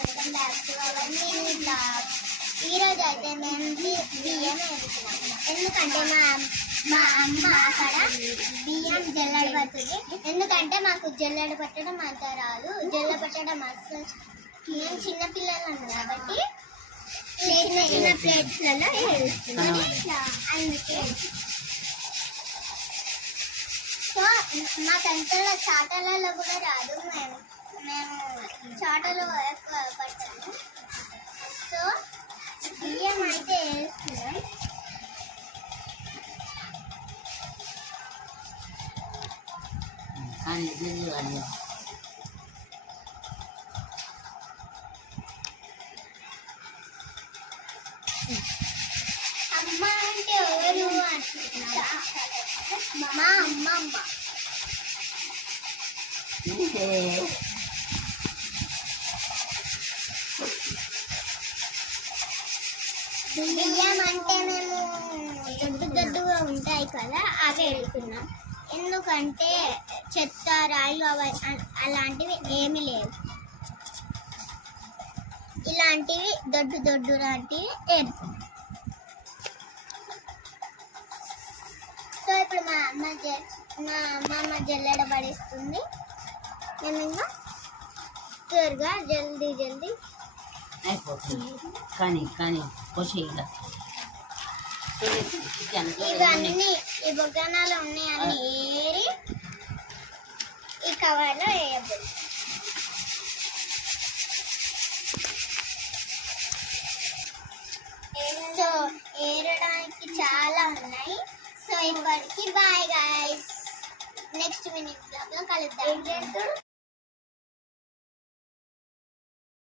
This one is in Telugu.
Welcome back to our mini blog. ఈరోజు అయితే మేము బియ్యం వేస్తున్నాం. ఎందుకంటే మా అమ్మ అక్కడ బియ్యం జల్లెడ పడుతుంది. ఎందుకంటే మాకు జల్లెడ పట్టడం అంత రాదు. జల్లెడ పట్టడం అసలు మేము చిన్నపిల్లలు కాబట్టి చిన్న చిన్న ప్లేట్స్లలో వేస్తున్నాం. అందుకే సో మాకంతలో చాటలలో కూడా రాదు. మేము చాటలో ఎక్కువ పడతాము. సో బియ్యం అయితే వేస్తున్నాం. అమ్మ అంటే ఎవరు అంటున్నా? మా అమ్మమ్మ. బియ్యం అంటే మేము దొడ్డుగా ఉంటాయి కదా, అవే వెళ్తున్నాం. ఎందుకంటే చెత్త రాళ్ళు అలాంటివి ఏమీ లేవు. ఇలాంటివి దొడ్డు లాంటివి ఏడుతున్నాం. సో ఇప్పుడు మా అమ్మమ్మ జల్లెడ పడేస్తుంది. మేము ఇంకా త్వరగా జల్దీ అయిపోతుంది. కానీ ఇవన్నీ ఈ బొగ్గనాలు ఉన్నాయని ఏరి ఈ కవర్లో వేయబోదు. సో ఏరడానికి చాలా ఉన్నాయి. సో ఇప్పటికి బాయ్ గైస్. నెక్స్ట్ మినిట్ లో కలుద్దాం.